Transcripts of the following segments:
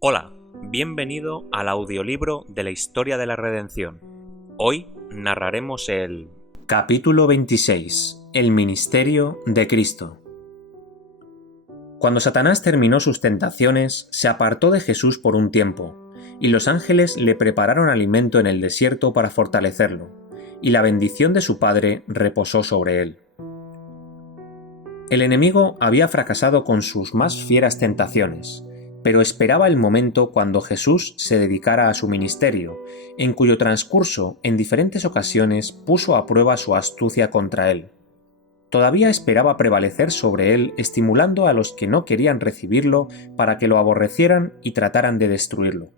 Hola, bienvenido al audiolibro de la historia de la redención. Hoy narraremos el capítulo 26, el ministerio de Cristo. Cuando Satanás terminó sus tentaciones, se apartó de Jesús por un tiempo, y los ángeles le prepararon alimento en el desierto para fortalecerlo, y la bendición de su Padre reposó sobre él. El enemigo había fracasado con sus más fieras tentaciones, pero esperaba el momento cuando Jesús se dedicara a su ministerio, en cuyo transcurso en diferentes ocasiones puso a prueba su astucia contra él. Todavía esperaba prevalecer sobre él, estimulando a los que no querían recibirlo para que lo aborrecieran y trataran de destruirlo.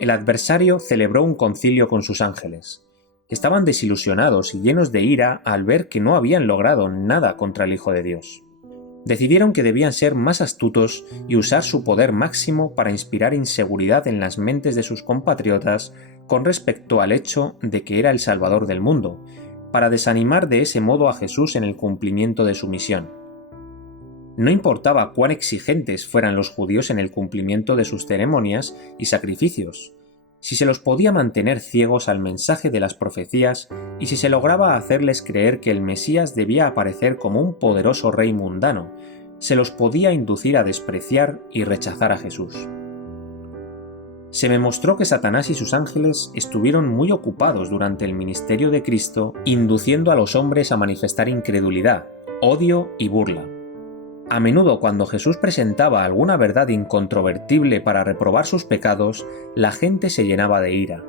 El adversario celebró un concilio con sus ángeles. Estaban desilusionados y llenos de ira al ver que no habían logrado nada contra el Hijo de Dios. Decidieron que debían ser más astutos y usar su poder máximo para inspirar inseguridad en las mentes de sus compatriotas con respecto al hecho de que era el Salvador del mundo, para desanimar de ese modo a Jesús en el cumplimiento de su misión. No importaba cuán exigentes fueran los judíos en el cumplimiento de sus ceremonias y sacrificios, si se los podía mantener ciegos al mensaje de las profecías y si se lograba hacerles creer que el Mesías debía aparecer como un poderoso rey mundano, se los podía inducir a despreciar y rechazar a Jesús. Se me mostró que Satanás y sus ángeles estuvieron muy ocupados durante el ministerio de Cristo, induciendo a los hombres a manifestar incredulidad, odio y burla. A menudo, cuando Jesús presentaba alguna verdad incontrovertible para reprobar sus pecados, la gente se llenaba de ira.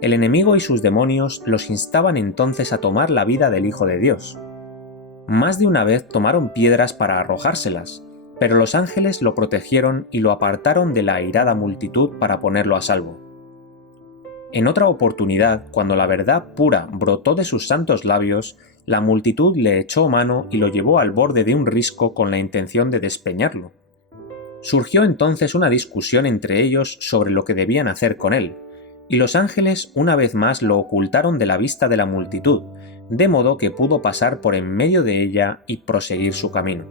El enemigo y sus demonios los instaban entonces a tomar la vida del Hijo de Dios. Más de una vez tomaron piedras para arrojárselas, pero los ángeles lo protegieron y lo apartaron de la airada multitud para ponerlo a salvo. En otra oportunidad, cuando la verdad pura brotó de sus santos labios, la multitud le echó mano y lo llevó al borde de un risco con la intención de despeñarlo. Surgió entonces una discusión entre ellos sobre lo que debían hacer con él, y los ángeles una vez más lo ocultaron de la vista de la multitud, de modo que pudo pasar por en medio de ella y proseguir su camino.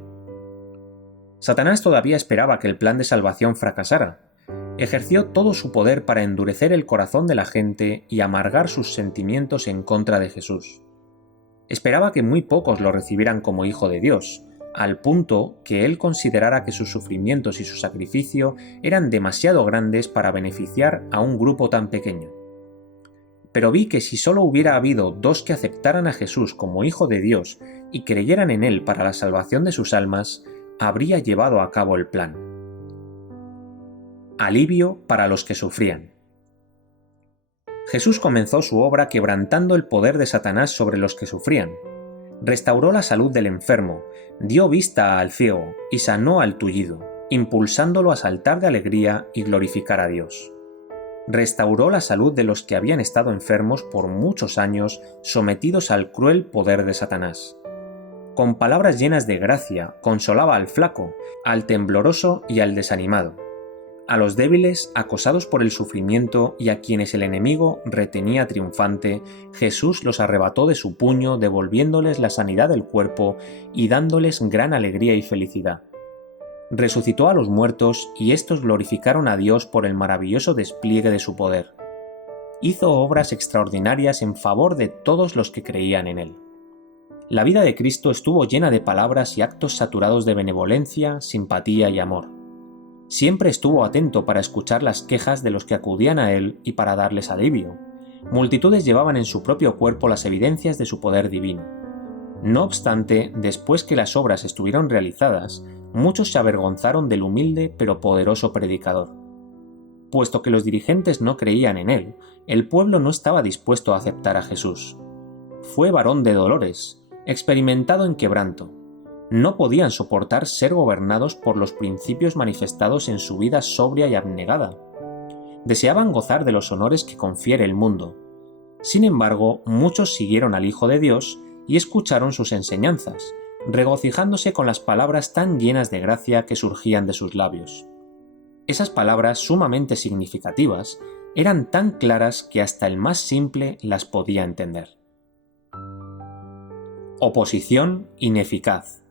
Satanás todavía esperaba que el plan de salvación fracasara. Ejerció todo su poder para endurecer el corazón de la gente y amargar sus sentimientos en contra de Jesús. Esperaba que muy pocos lo recibieran como Hijo de Dios, al punto que él considerara que sus sufrimientos y su sacrificio eran demasiado grandes para beneficiar a un grupo tan pequeño. Pero vi que si solo hubiera habido 2 que aceptaran a Jesús como Hijo de Dios y creyeran en él para la salvación de sus almas, habría llevado a cabo el plan. Alivio para los que sufrían. Jesús comenzó su obra quebrantando el poder de Satanás sobre los que sufrían. Restauró la salud del enfermo, dio vista al ciego y sanó al tullido, impulsándolo a saltar de alegría y glorificar a Dios. Restauró la salud de los que habían estado enfermos por muchos años, sometidos al cruel poder de Satanás. Con palabras llenas de gracia, consolaba al flaco, al tembloroso y al desanimado. A los débiles, acosados por el sufrimiento y a quienes el enemigo retenía triunfante, Jesús los arrebató de su puño, devolviéndoles la sanidad del cuerpo y dándoles gran alegría y felicidad. Resucitó a los muertos y éstos glorificaron a Dios por el maravilloso despliegue de su poder. Hizo obras extraordinarias en favor de todos los que creían en él. La vida de Cristo estuvo llena de palabras y actos saturados de benevolencia, simpatía y amor. Siempre estuvo atento para escuchar las quejas de los que acudían a él y para darles alivio. Multitudes llevaban en su propio cuerpo las evidencias de su poder divino. No obstante, después que las obras estuvieron realizadas, muchos se avergonzaron del humilde pero poderoso predicador. Puesto que los dirigentes no creían en él, el pueblo no estaba dispuesto a aceptar a Jesús. Fue varón de dolores, experimentado en quebranto. No podían soportar ser gobernados por los principios manifestados en su vida sobria y abnegada. Deseaban gozar de los honores que confiere el mundo. Sin embargo, muchos siguieron al Hijo de Dios y escucharon sus enseñanzas, regocijándose con las palabras tan llenas de gracia que surgían de sus labios. Esas palabras sumamente significativas eran tan claras que hasta el más simple las podía entender. Oposición ineficaz.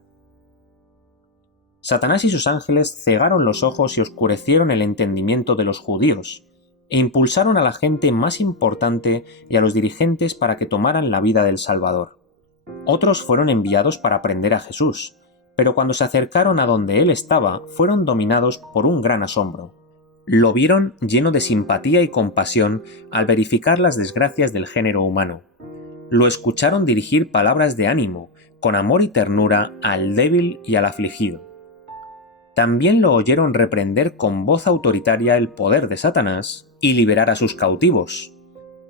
Satanás y sus ángeles cegaron los ojos y oscurecieron el entendimiento de los judíos, e impulsaron a la gente más importante y a los dirigentes para que tomaran la vida del Salvador. Otros fueron enviados para prender a Jesús, pero cuando se acercaron a donde él estaba, fueron dominados por un gran asombro. Lo vieron lleno de simpatía y compasión al verificar las desgracias del género humano. Lo escucharon dirigir palabras de ánimo, con amor y ternura, al débil y al afligido. También lo oyeron reprender con voz autoritaria el poder de Satanás y liberar a sus cautivos.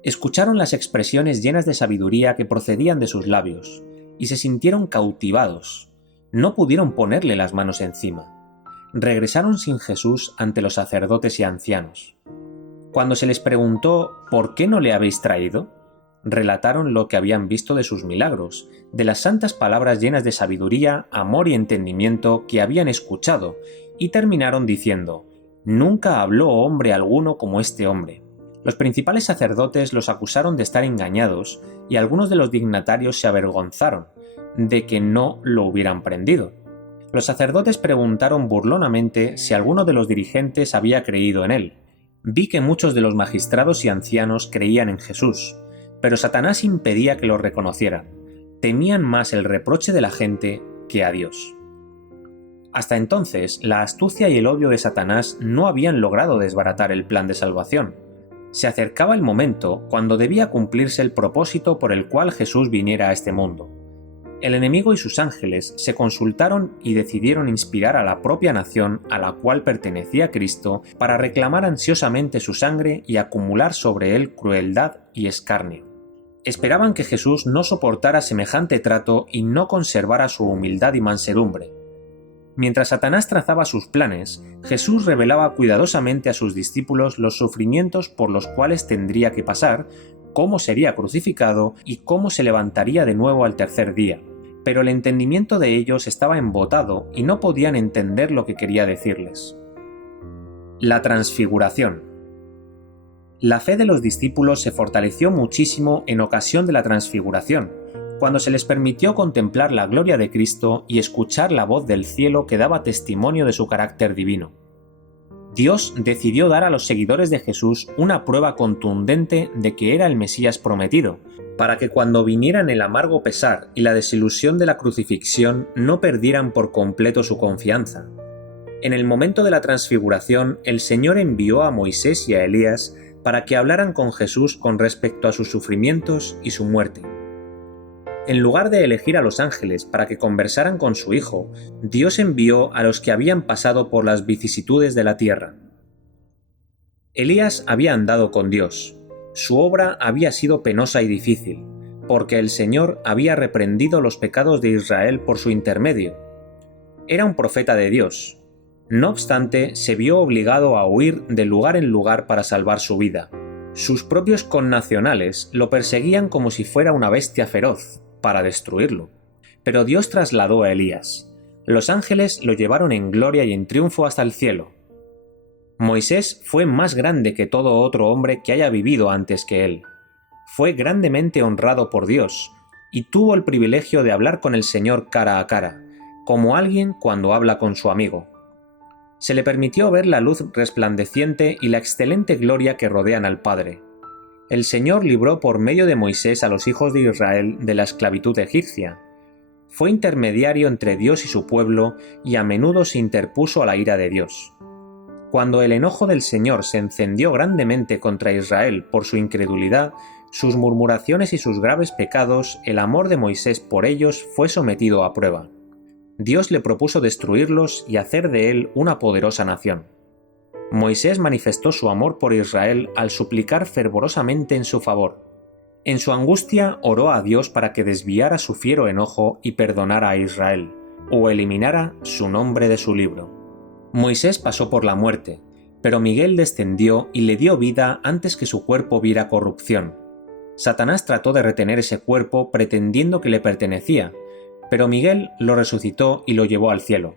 Escucharon las expresiones llenas de sabiduría que procedían de sus labios, y se sintieron cautivados. No pudieron ponerle las manos encima. Regresaron sin Jesús ante los sacerdotes y ancianos. Cuando se les preguntó ¿por qué no le habéis traído?, relataron lo que habían visto de sus milagros, de las santas palabras llenas de sabiduría, amor y entendimiento que habían escuchado, y terminaron diciendo: «Nunca habló hombre alguno como este hombre». Los principales sacerdotes los acusaron de estar engañados, y algunos de los dignatarios se avergonzaron de que no lo hubieran prendido. Los sacerdotes preguntaron burlonamente si alguno de los dirigentes había creído en él. Vi que muchos de los magistrados y ancianos creían en Jesús, pero Satanás impedía que lo reconocieran. Temían más el reproche de la gente que a Dios. Hasta entonces, la astucia y el odio de Satanás no habían logrado desbaratar el plan de salvación. Se acercaba el momento cuando debía cumplirse el propósito por el cual Jesús viniera a este mundo. El enemigo y sus ángeles se consultaron y decidieron inspirar a la propia nación a la cual pertenecía Cristo para reclamar ansiosamente su sangre y acumular sobre él crueldad y escarnio. Esperaban que Jesús no soportara semejante trato y no conservara su humildad y mansedumbre. Mientras Satanás trazaba sus planes, Jesús revelaba cuidadosamente a sus discípulos los sufrimientos por los cuales tendría que pasar, cómo sería crucificado y cómo se levantaría de nuevo al tercer día. Pero el entendimiento de ellos estaba embotado y no podían entender lo que quería decirles. La transfiguración. La fe de los discípulos se fortaleció muchísimo en ocasión de la transfiguración, cuando se les permitió contemplar la gloria de Cristo y escuchar la voz del cielo que daba testimonio de su carácter divino. Dios decidió dar a los seguidores de Jesús una prueba contundente de que era el Mesías prometido, para que cuando vinieran el amargo pesar y la desilusión de la crucifixión no perdieran por completo su confianza. En el momento de la transfiguración, el Señor envió a Moisés y a Elías para que hablaran con Jesús con respecto a sus sufrimientos y su muerte. En lugar de elegir a los ángeles para que conversaran con su Hijo, Dios envió a los que habían pasado por las vicisitudes de la tierra. Elías había andado con Dios. Su obra había sido penosa y difícil, porque el Señor había reprendido los pecados de Israel por su intermedio. Era un profeta de Dios. No obstante, se vio obligado a huir de lugar en lugar para salvar su vida. Sus propios connacionales lo perseguían como si fuera una bestia feroz, para destruirlo. Pero Dios trasladó a Elías. Los ángeles lo llevaron en gloria y en triunfo hasta el cielo. Moisés fue más grande que todo otro hombre que haya vivido antes que él. Fue grandemente honrado por Dios, y tuvo el privilegio de hablar con el Señor cara a cara, como alguien cuando habla con su amigo. Se le permitió ver la luz resplandeciente y la excelente gloria que rodean al Padre. El Señor libró por medio de Moisés a los hijos de Israel de la esclavitud egipcia. Fue intermediario entre Dios y su pueblo y a menudo se interpuso a la ira de Dios. Cuando el enojo del Señor se encendió grandemente contra Israel por su incredulidad, sus murmuraciones y sus graves pecados, el amor de Moisés por ellos fue sometido a prueba. Dios le propuso destruirlos y hacer de él una poderosa nación. Moisés manifestó su amor por Israel al suplicar fervorosamente en su favor. En su angustia oró a Dios para que desviara su fiero enojo y perdonara a Israel, o eliminara su nombre de su libro. Moisés pasó por la muerte, pero Miguel descendió y le dio vida antes que su cuerpo viera corrupción. Satanás trató de retener ese cuerpo pretendiendo que le pertenecía, pero Miguel lo resucitó y lo llevó al cielo.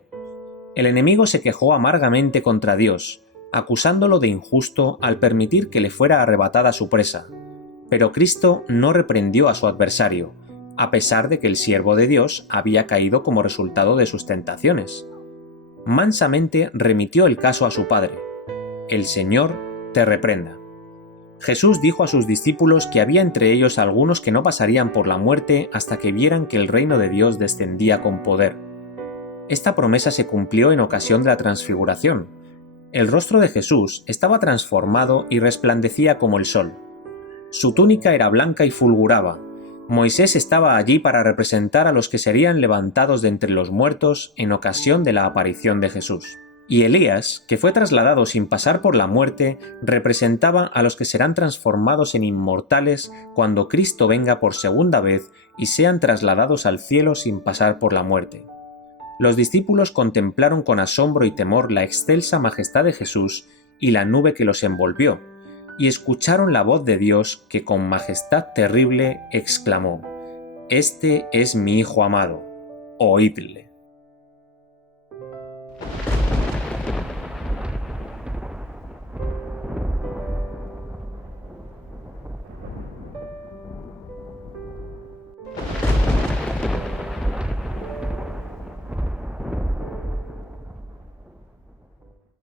El enemigo se quejó amargamente contra Dios, acusándolo de injusto al permitir que le fuera arrebatada su presa. Pero Cristo no reprendió a su adversario, a pesar de que el siervo de Dios había caído como resultado de sus tentaciones. mansamente remitió el caso a su padre. El Señor te reprenda. Jesús dijo a sus discípulos que había entre ellos algunos que no pasarían por la muerte hasta que vieran que el reino de Dios descendía con poder. Esta promesa se cumplió en ocasión de la transfiguración. El rostro de Jesús estaba transformado y resplandecía como el sol. Su túnica era blanca y fulguraba. Moisés estaba allí para representar a los que serían levantados de entre los muertos en ocasión de la aparición de Jesús. Y Elías, que fue trasladado sin pasar por la muerte, representaba a los que serán transformados en inmortales cuando Cristo venga por segunda vez y sean trasladados al cielo sin pasar por la muerte. Los discípulos contemplaron con asombro y temor la excelsa majestad de Jesús y la nube que los envolvió, y escucharon la voz de Dios que con majestad terrible exclamó: «Este es mi Hijo amado, oídle».